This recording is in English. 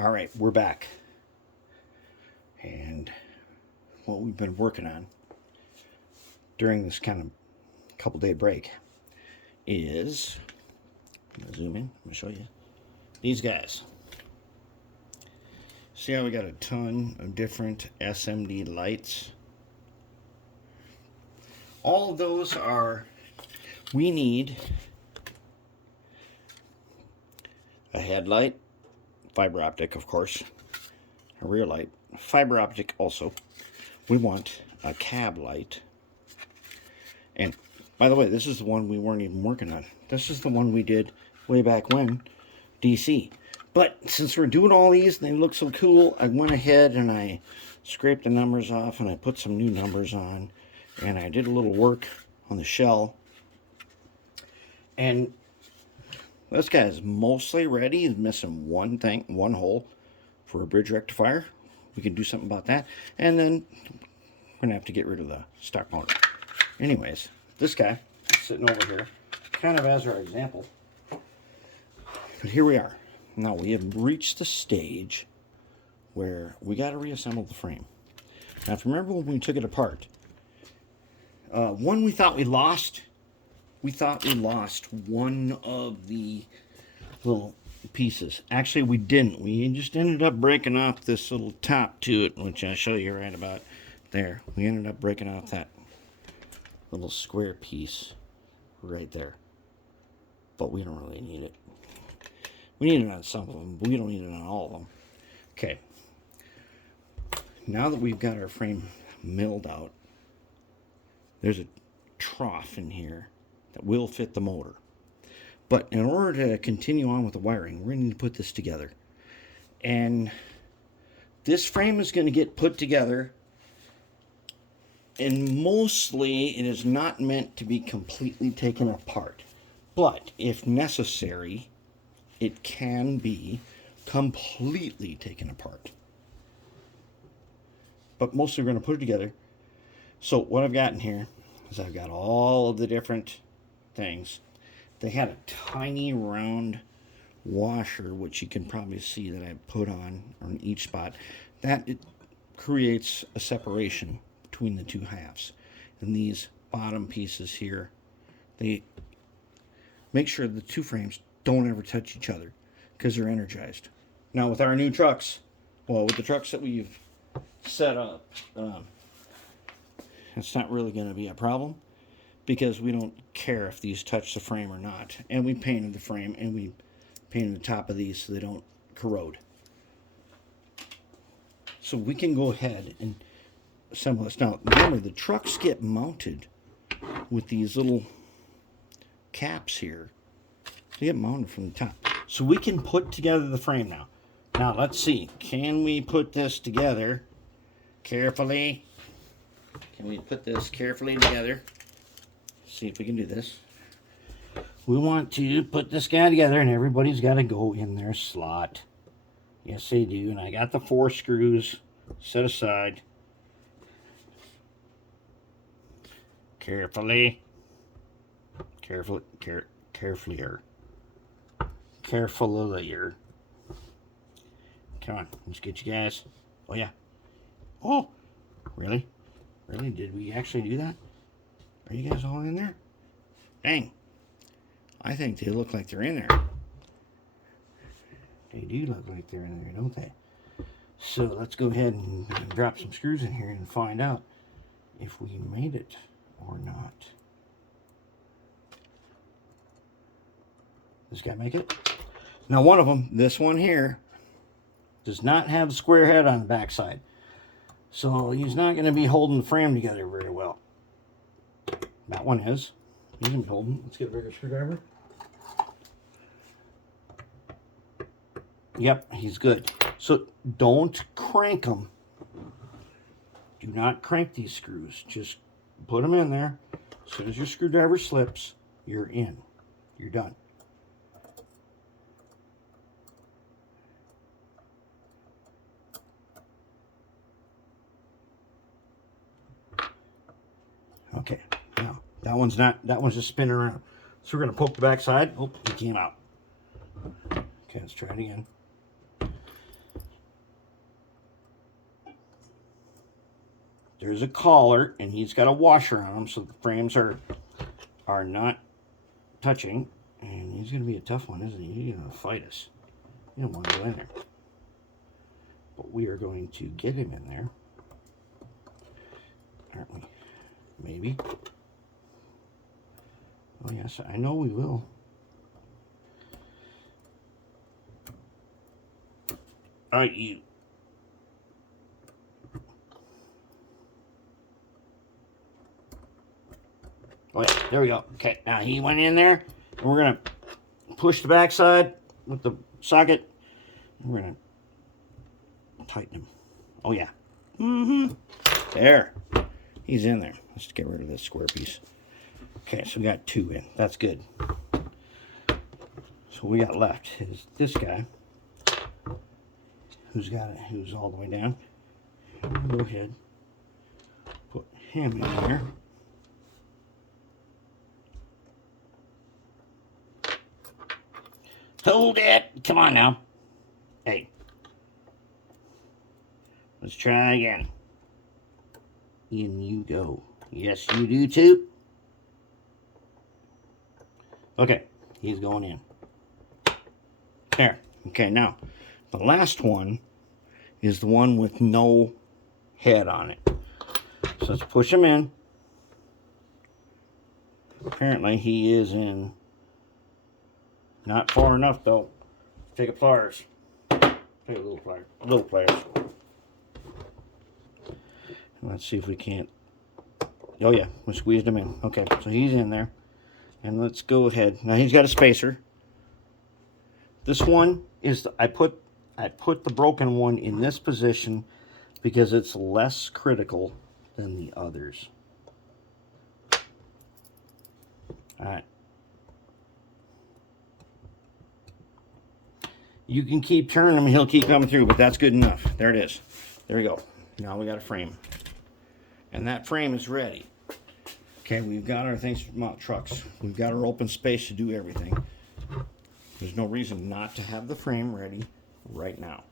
All right, we're back. And what we've been working on during this kind of couple day break is, I'm going to zoom in, I'm going to show you these guys. See how we got a ton of different SMD lights? All of those are, we need a headlight, fiber optic, of course, a rear light, fiber optic also. We want a cab light. And by the way, this is the one we weren't even working on. This is the one we did way back when, DC. But since we're doing all these, they look so cool, I went ahead and I scraped the numbers off and I put some new numbers on. And I did a little work on the shell. And this guy is mostly ready. He's missing one thing, one hole for a bridge rectifier. We can do something about that. And then we're going to have to get rid of the stock motor. Anyways, this guy sitting over here, kind of as our example. But here we are. Now we have reached the stage where we got to reassemble the frame. Now if you remember when we took it apart, one we thought we lost. We thought we lost one of the little pieces. Actually, we didn't. We just ended up breaking off this little top to it, which I'll show you right about there. We ended up breaking off that little square piece right there. But we don't really need it. We need it on some of them, but we don't need it on all of them. Okay. Now that we've got our frame milled out, there's a trough in here that will fit the motor. But in order to continue on with the wiring, we're going to need to put this together. And this frame is going to get put together, and mostly it is not meant to be completely taken apart. But if necessary, it can be completely taken apart. But mostly we're going to put it together. So what I've got in here is I've got all of the different things. They had a tiny round washer, which you can probably see that I put on each spot. That it creates a separation between the two halves. And these bottom pieces here, they make sure the two frames don't ever touch each other because they're energized. Now with our new trucks, well, with the trucks that we've set up, it's not really going to be a problem because we don't care if these touch the frame or not. And we painted the frame and we painted the top of these so they don't corrode. So we can go ahead and assemble this. Now, remember, the trucks get mounted with these little caps here. They get mounted from the top. So we can put together the frame now. Now, let's see. Can we put this together carefully? Can we put this carefully together? See if we can do this. We want to put this guy together, and everybody's got to go in their slot. Yes, they do. And I got the 4 screws set aside. Carefully. Carefully. Carefullier. Carefullier. Come on, let's get you guys. Oh, yeah. Oh, really? Really? Did we actually do that? Are you guys all in there? Dang. I think they look like they're in there. They do look like they're in there, don't they? So let's go ahead and drop some screws in here and find out if we made it or not. This guy make it? Now one of them, this one here, does not have a square head on the backside. So he's not going to be holding the frame together very well. That one is. He's going to be holding. Let's get a bigger screwdriver. Yep, he's good. So don't crank them. Do not crank these screws. Just put them in there. As soon as your screwdriver slips, you're in. You're done. Okay, now that one's just spinning around. So we're going to poke the back side. Oh, it came out. Okay, let's try it again. there's a collar, and he's got a washer on him, so the frames are not touching. And he's going to be a tough one, isn't he? He's going to fight us. You don't want to go in there. But we are going to get him in there. Aren't we? Maybe. Oh, yes, I know we will. All right, you. Oh, yeah, there we go. Okay, now he went in there, and we're going to push the backside with the socket. We're going to tighten him. Oh, yeah. There. He's in there. Let's get rid of this square piece. Okay, so we got 2 in. That's good. So we got left is this guy, who's all the way down. Go ahead, put him in there. Hold it! Come on now. Hey, let's try again. In you go. Yes, you do too. Okay, he's going in. There. Okay, now, the last one is the one with no head on it. So let's push him in. Apparently, he is in. Not far enough, though. Take a pliers. Take a little pliers. Little pliers. Let's see if we can't. Oh, yeah, we squeezed him in. Okay, so he's in there. And let's go ahead. Now he's got a spacer. This one is, I put the broken one in this position because it's less critical than the others. All right. You can keep turning him, he'll keep coming through, but that's good enough. There it is. There we go. Now we got a frame. And that frame is ready. Okay, we've got our things to mount trucks. We've got our open space to do everything. There's no reason not to have the frame ready right now.